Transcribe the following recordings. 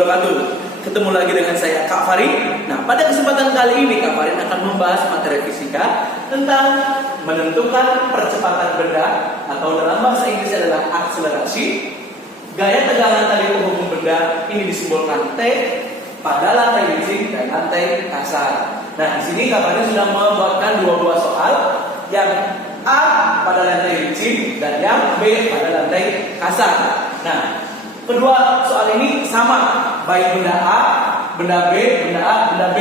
wabarakatuh. Ketemu lagi dengan saya Kak Farid. Nah, pada kesempatan kali ini Kak Farid akan membahas materi fisika tentang menentukan percepatan benda atau dalam bahasa Inggris adalah akselerasi. Gaya tegangan tali penghubung benda ini disimbolkan T pada lantai licin dan lantai kasar. Nah, di sini Kak Farid sudah membuatkan dua buah soal, yang A pada lantai licin dan yang B pada lantai kasar. Nah, kedua soal ini sama, baik benda A, benda B, benda A, benda B.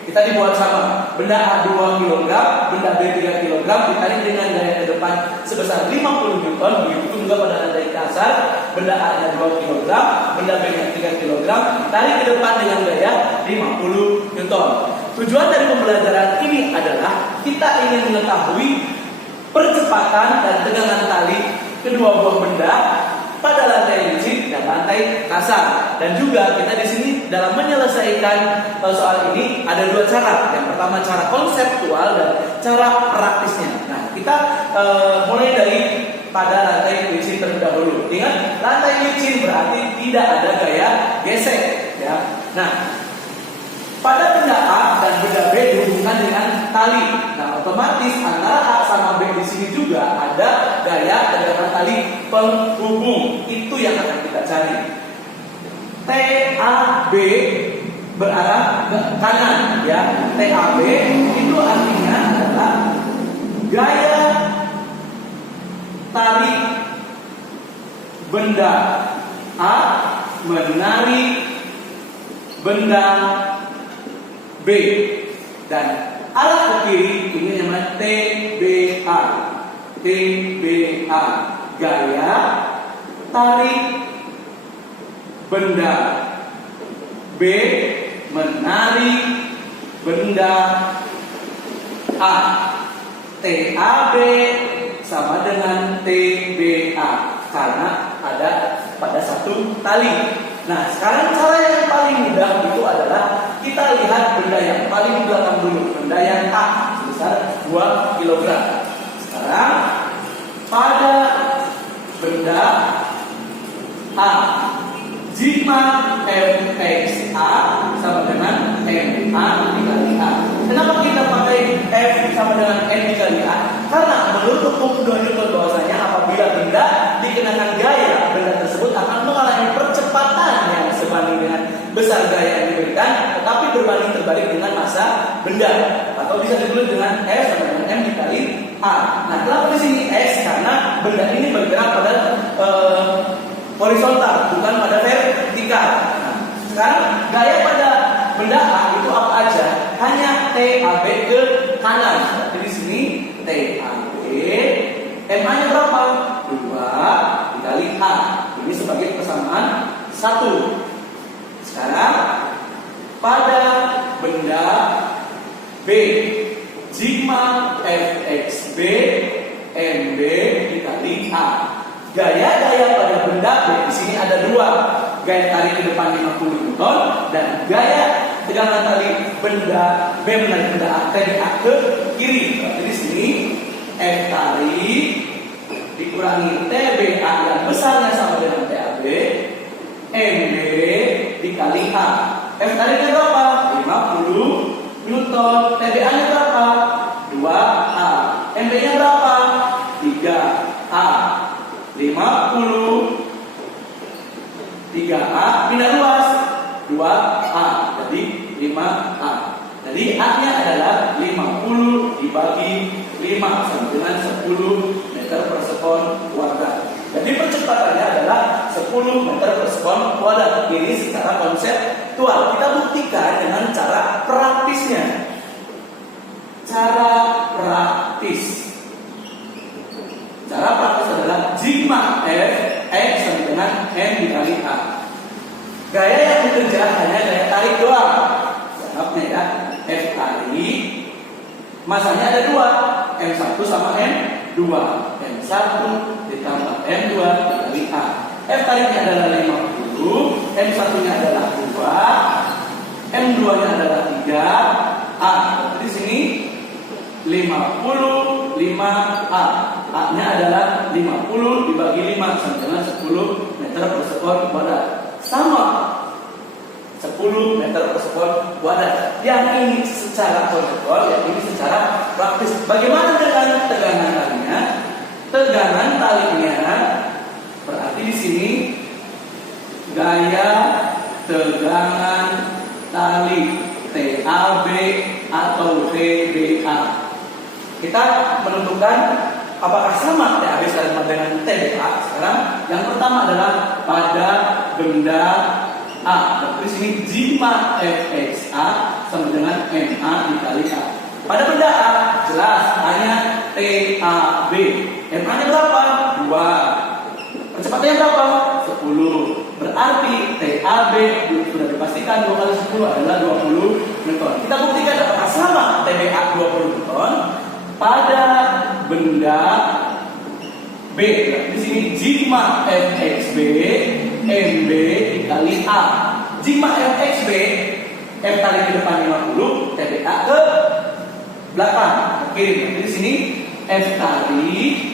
Kita dibuat sama. Benda A 2 kg, benda B 3 kg, ditarik dengan gaya ke depan sebesar 50 Newton. Begitu juga pada lantai kasar, benda A nya 2 kg, benda B nya 3 kg, ditarik ke depan dengan gaya 50 Newton. Tujuan dari pembelajaran ini adalah kita ingin mengetahui percepatan dan tegangan tali kedua buah benda pada lantai licin dan lantai kasar. Dan juga kita di sini dalam menyelesaikan soal ini ada dua cara. Yang pertama cara konseptual dan cara praktisnya. Nah, kita mulai dari pada lantai licin terlebih dahulu. Ingat, lantai licin berarti tidak ada gaya gesek, ya. Nah, pada benda A dan benda B dihubungkan dengan tali. Nah, otomatis antara A sama B di sini juga ada gaya tegangan tali penghubung. Itu yang akan kita cari. TAB berarah ke kanan, ya. TAB itu artinya adalah gaya tarik benda A menarik benda B, dan arah ke kiri ini namanya TBA. TBA, gaya tarik benda B menarik benda A. TAB sama dengan TBA karena ada pada satu tali. Nah, sekarang cara yang paling mudah itu adalah kita lihat benda yang paling belakang dulu, benda yang A sebesar 2 kg. Sekarang pada benda A, jika FXA sama dengan MA dikali A. Kenapa kita pakai F sama dengan M dikali A? Karena menurut hukum Newton bahwasanya apabila benda dikenakan gaya, benda tersebut akan mengalami percepatan yang sebanding dengan besar gaya yang diberikan, tetapi berbanding terbalik dengan massa benda, atau bisa ditulis dengan F sama dengan M dikali A. Nah, kenapa di sini X? Karena benda ini bergerak pada horizontal, bukan pada vertikal. Nah, sekarang gaya pada benda A itu apa aja? Hanya TAB ke kanan. Jadi di sini TAB, MA-nya berapa? 2 dikali A. Ini sebagai persamaan 1. Sekarang pada benda B, jika FXB MB dikali A. Gaya-gaya pada benda B di sini ada dua, gaya tarik ke depan 50 Newton dan gaya tegangan tali benda B menarik benda A TBA ke kiri. Jadi di sini F tarik dikurangi TBA yang besarnya sama dengan TAB, MB dikali A. F tariknya berapa? 50 Newton. TBA-nya berapa? 2A. MB-nya berapa? 3A. 50 3A pindah luas 2A, jadi 5A. Jadi A-nya adalah 50 dibagi 5 sama dengan 10 meter per sekon kuadrat. Jadi percepatannya adalah 10 meter per sekon kuadrat. Ini secara konseptual. Kita buktikan dengan cara praktisnya. Cara praktis. Cara praktis adalah jika F X sama dengan M dikali A. Gaya yang bekerja hanya gaya tarik doang. Anggapnya ya, F tarik, masanya ada 2, M1 sama M2. M1 ditambah M2 dikali A. F tariknya adalah 50, M1-nya adalah 2, M2-nya adalah 3A. Di sini 50 5A. A-nya adalah 50 dibagi 5 sama dengan 10 meter per sekon kuadrat. Sama. 10 meter persekuit watt. Yang ini secara konseptual, yang ini secara praktis. Bagaimana dengan tegangan talinya? Tegangan talinya berarti di sini gaya tegangan tali TAB atau TBA. Kita menentukan apakah sama TAB sama dengan TBA. Sekarang yang pertama adalah pada benda A. Berarti di sini jima FXA sama dengan MA dikali A. Pada benda A jelas hanya TAB. MA-nya berapa? 2. Percepatannya berapa? 10. Berarti TAB sudah dipastikan 2 kali 10 adalah 20 Newton. Kita buktikan apakah sama TBA 20 Newton pada benda B. Di sini jima FXB MB dikali A. Jima FXB M tali ke depan 50, TBA ke belakang. Oke, di sini F tali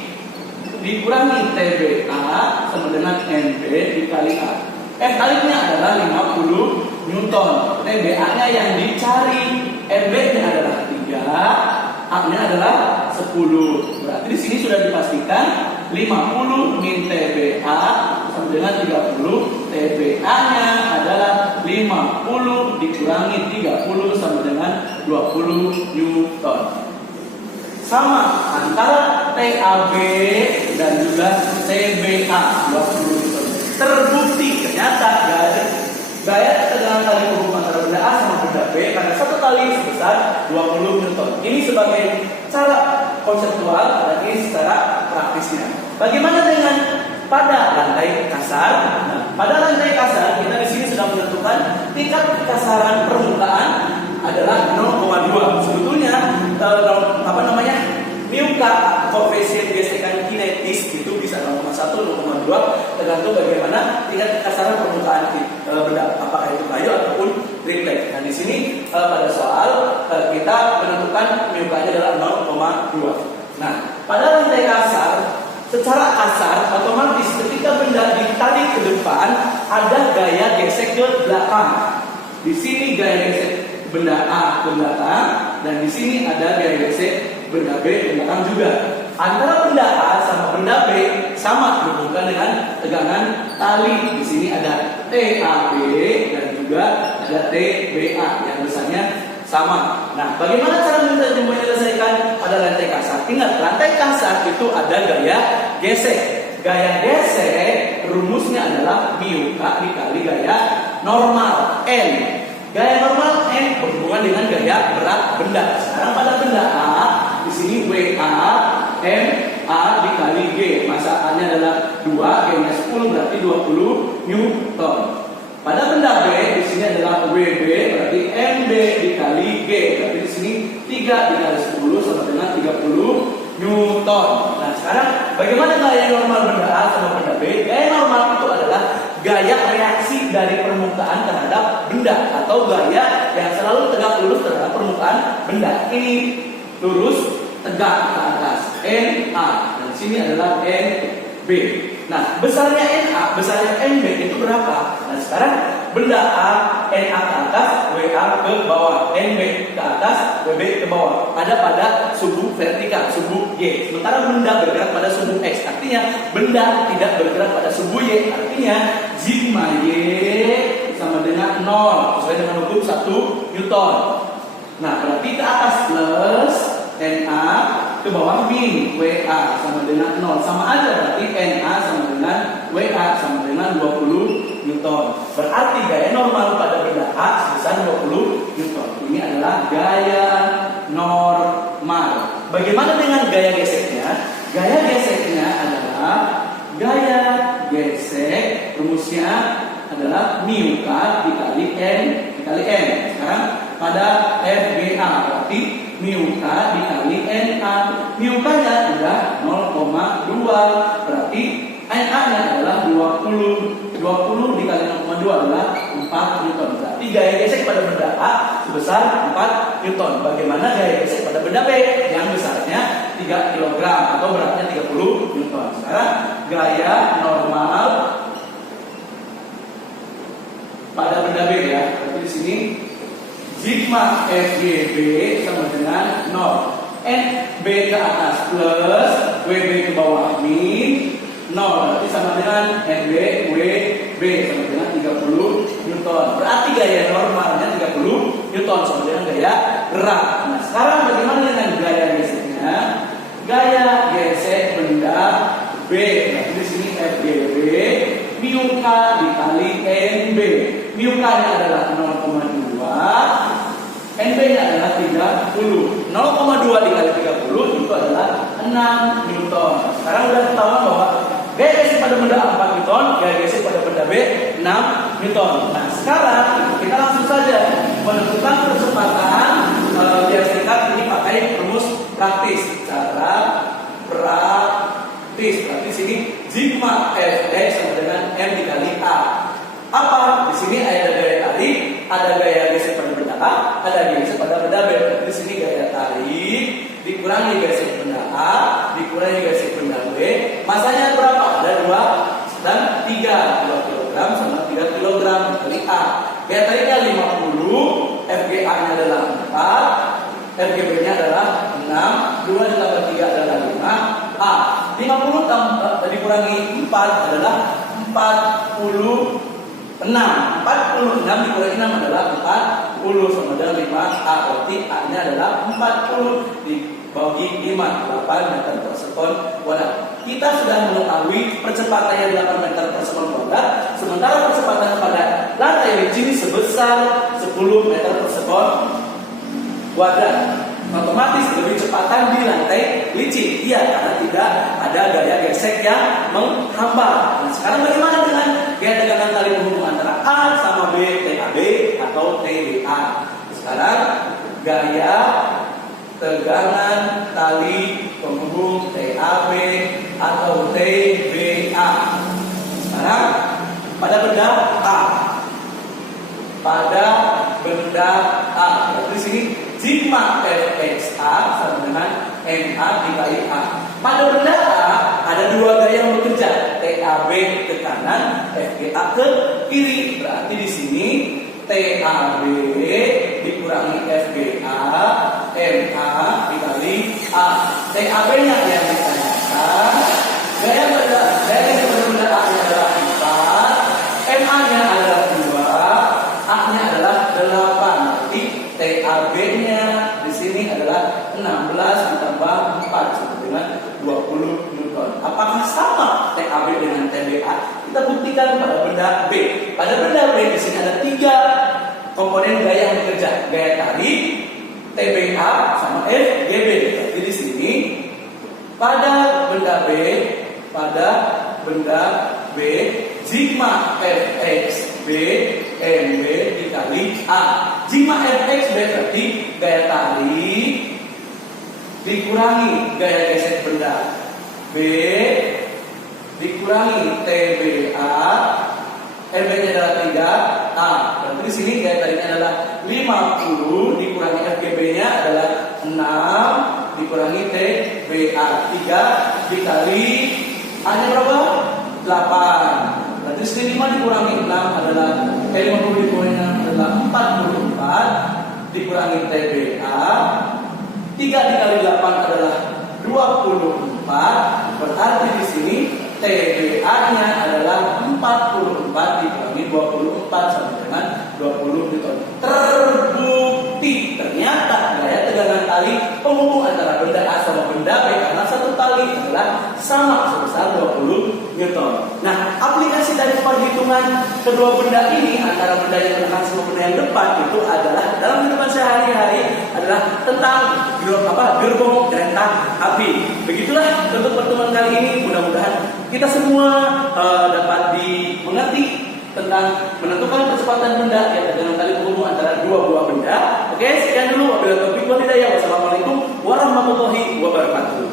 dikurangi TBA sama dengan MB dikali A. F talinya adalah 50 Newton. TBA-nya yang dicari, MB-nya adalah 3, A-nya adalah 10. Berarti di sini sudah dipastikan 50 min TBA sama dengan 30. TBA-nya adalah 50 dikurangi 30 sama dengan 20 Newton. Sama antara TAB dan juga TBA 20 Newton. Terbukti ternyata gaya tegangan tali hubungan antara benda A sama benda B karena satu tali sebesar 20 Newton. Ini sebagai cara konseptual dan ini secara praktisnya. Bagaimana dengan pada lantai kasar? Nah, pada lantai kasar kita di sini sudah menentukan tingkat kekasaran permukaan adalah 0,2. Sebetulnya Muka koefisien gesekan kinetis itu bisa 0,1, 0,2 tergantung bagaimana tingkat kekasaran permukaan benda, apakah itu kayu ataupun triplek. Nah di sini pada soal kita menentukan mukanya adalah 0,2. Nah pada lantai kasar, secara kasar otomatis ketika benda ditarik ke depan ada gaya gesek ke belakang. Di sini gaya gesek benda A ke belakang dan di sini ada gaya gesek benda B ke belakang juga. Antara benda A sama benda B sama berhubungan dengan tegangan tali. Di sini ada TAB dan juga ada TBA yang besarnya sama. Nah, bagaimana cara menyelesaikan pada lantai kasar? Ingat, lantai kasar itu ada gaya gesek. Gaya gesek rumusnya adalah mu K dikali gaya normal N. Gaya normal N berhubungan dengan gaya berat benda. Sekarang pada benda A, di sini WA M A dikali G. Masa A-nya adalah 2, G-nya 10 berarti 20 Newton. Pada benda B di sini adalah WB berarti MB dikali G. Berarti di sini 3 dikali 10 sama dengan 30 Newton. Nah, sekarang bagaimana gaya normal benda A sama benda B? Gaya normal itu adalah gaya reaksi dari permukaan terhadap benda atau gaya yang selalu tegak lurus terhadap permukaan benda. Ini lurus tegak ke atas NA dan sini adalah NB. Nah, besarnya NA, besarnya NB itu berapa? Nah, sekarang benda A, NA ke atas, WA ke bawah, NB ke atas, WB ke bawah. Ada pada suhu vertikal, suhu Y. Sementara benda bergerak pada suhu X. Artinya benda tidak bergerak pada suhu Y. Artinya sigma Y sama dengan 0 sesuai dengan hukum 1 Newton. Nah, berarti ke atas plus NA, ke bawah min WA sama dengan 0. Sama aja berarti NA sama dengan WA sama dengan 20 Newton. Berarti gaya normal pada benda A sebesar 20 Newton. Ini adalah gaya normal. Bagaimana dengan gaya geseknya? Gaya geseknya adalah gaya gesek rumusnya adalah mu K dikali N dikali N. Sekarang pada FBA berarti mu K dikali NA. Mu K-nya sudah 0,2 berarti NA-nya adalah 20 dikali 0,2 adalah 4 Newton. Berarti gaya gesek pada benda A sebesar 4 Newton. Bagaimana gaya gesek pada benda B yang besarnya 3 kg atau beratnya 30 Newton. Sekarang gaya normal pada benda B ya. Berarti di sini sigma FGB sama dengan 0. NB ke atas plus WB ke bawah min 0. Berarti sama dengan NB WB sama dengan 30 Newton. Berarti gaya normalnya 30 Newton sama dengan gaya gerak. Nah, sekarang bagaimana dengan gaya geseknya? Gaya gesek benda B. Berarti di sini FGB mu K dikali NB. Mu K-nya adalah 0,2. NB-nya adalah 30. 0,2 dikali 30 itu adalah 6 Newton. Sekarang sudah ketahuan bahwa gaya gesek pada benda A 4 Newton, gaya gesek pada benda B 6 Newton. Nah, sekarang kita langsung saja menentukan percepatan biar singkat ini pakai rumus praktis. Cara praktis. Berarti sini sigma Fx sama dengan M dikali A. Apa? Di sini ada gaya tarik, ada gaya gesek pada benda A, ada gaya gesek pada benda B. Di sini gaya tarik dikurangi gesek benda A, dikurangi gesek benda B. Masanya berapa? Ada 2 dan 3. 2 kg sama 3 kg kali A. Gaya tariknya 50, FGA-nya adalah 4, FGB-nya adalah 6, 2 ditambah 3 adalah 5A. 50 dikurangi 4 adalah 46. 46 dikurangi 6 adalah 40 sama dengan 5A. Berarti A-nya adalah 40 dibagi 5, 8 meter per sekon kuadrat. Kita sudah mengetahui percepatannya 8 meter per sekon kuadrat, sementara percepatan pada lantai licin sebesar 10 meter per sekon kuadrat. Otomatis lebih cepatan di lantai licin. Iya, karena tidak ada gaya gesek yang menghambat. Nah, sekarang bagaimana dengan gaya tegangan tali penghubung antara A sama B, TAB atau TBA? Sekarang gaya tegangan tali penghubung TAB atau TBA. Sekarang pada benda A. Pada benda A. Di sini sigma Fxa sama dengan Ma dikali A. Pada benda A ada 2 gaya yang bekerja, TAB ke kanan, FGA ke kiri. Berarti di sini TAB dikurangi FGA, Ma dikali A. TAB-nya yang ditanyakan, gaya pada benda A adalah 4, Ma-nya adalah 2, A-nya adalah 8. Berarti TAB-nya di sini adalah 16 ditambah 4 sama dengan 20 Newton. Apakah sama TAB dengan TBA? Kita buktikan pada benda B. Pada benda B di sini ada 3 komponen gaya yang bekerja. Gaya tarik, TBA sama FGB. Jadi di sini pada benda B sigma Fxb MB dikali A. Sigma Fxb berarti gaya tarik dikurangi gaya gesek benda B dikurangi TBA, MB-nya adalah 3A. Berarti di sini gaya tariknya adalah 50 dikurangi FGB-nya adalah 6 dikurangi TBA, 3 dikali A-nya berapa? 8. Berarti sini 5 dikurangi 6 adalah 50 dikurangi 6 adalah 44 dikurangi TBA, 3 dikali 8 adalah 24. Berarti di sini TBA-nya adalah 44 dikurangi 24 sama dengan 20 Newton. Terbukti ternyata gaya tegangan tali penghubung antara benda A sama benda B karena satu tali adalah sama sebesar 20 Newton. Nah, aplikasi dari perhitungan kedua benda ini antara benda yang belakang sama benda yang depan itu adalah dalam kehidupan sehari-hari adalah tentang gerbong kereta api. Begitulah untuk pertemuan kali ini. Mudah-mudahan kita semua dapat dimengerti tentang menentukan kecepatan benda yang dengan tali penghubung antara dua buah benda. Oke, sekian dulu. Wabillahi taufiq wal hidayah. Wassalamualaikum warahmatullahi wabarakatuh.